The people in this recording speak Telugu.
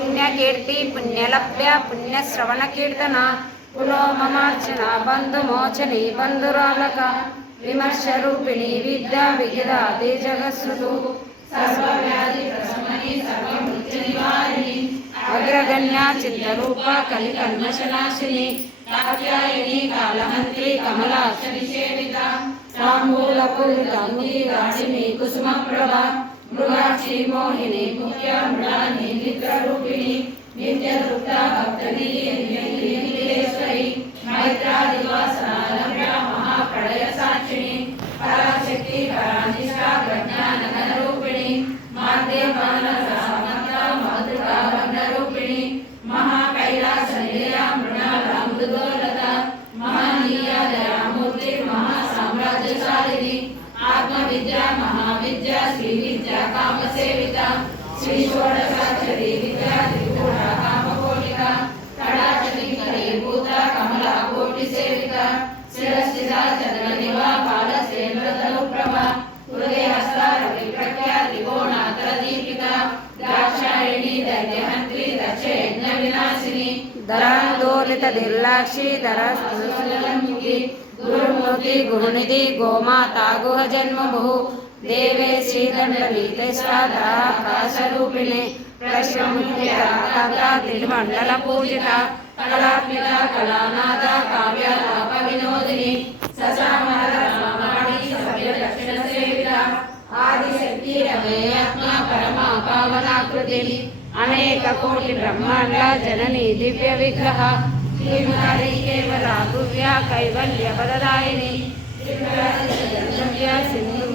పుణ్యకీర్తి పుణ్యలభ్య పుణ్యశ్రవణకీర్తన పునో మమార్చన బంధుమోచని బంధురాలక విమర్శరూపిణి విద్యా విగిరాది జగత్సుతు సర్వవ్యాధి ప్రశమని సర్వమృత్యునివారిణి అగ్రగణ్య చింతరూప కలికల్మషనాశిని కాత్యాయని కాళహంత్రి కమలాక్షరి సేవిత తాంబూలపూరితాంగి రాశిని కుసుమప్రభ మృగాక్షి మోహిని ముఖ్య మృడాని నిద్రరూపిణి నిత్యతృప్త భక్తనిధేశ్వరి మైత్రాదివాసన లభ్య మహాప్రళయ సాక్షిణి పరాశక్తి పరానిష్టా ప్రజ్ఞానగణరూపిణి మాధ్యమాన మాతృకా వర్ణరూపిణి మహాకైలాస నిలయ మృణాలామృదోలత మహనీయ దయామూర్తి మహాసామ్రాజ్యశాలిని ఆత్మవిద్య మహావిద్య శ్రీ విద్య కామసేవిత శ్రీ షోడశాక్షరి విద్యా త్రిపుర కామకోటిక కళాచలికరీ భూత కమలా కోటి సేవిత శిరస్థిత చంద్ర నివా బాలశ్రేణుప్రభ హృదయహస్త రవి ప్రఖ్యా త్రికోణాతర దీపిక దాక్షాయణి దైత్యహంత్రి దక్షయజ్ఞ వినాశిని ధరాందోలిత దిర్లాక్షి ధరముఖి గురుమూర్తి గురునిధి గోమాతా గుహ జన్మభు దేవే శ్రీదండలీతేశ్వరూపిణి ప్రశ్నముఖ్యమండల పూజిత కళాత్మిక కళానాద కావ్యాలాప వినోదిని ససామహరమాణి సభ్య దక్షిణ సేవిత ఆదిశక్తి రమేయాత్మ పరమా పావనాకృతిని అనేక కోటి బ్రహ్మాండ జనని దివ్య విగ్రహ శ్రీమారి కేవల గువ్య కైవల్య పదదాయిని సింధు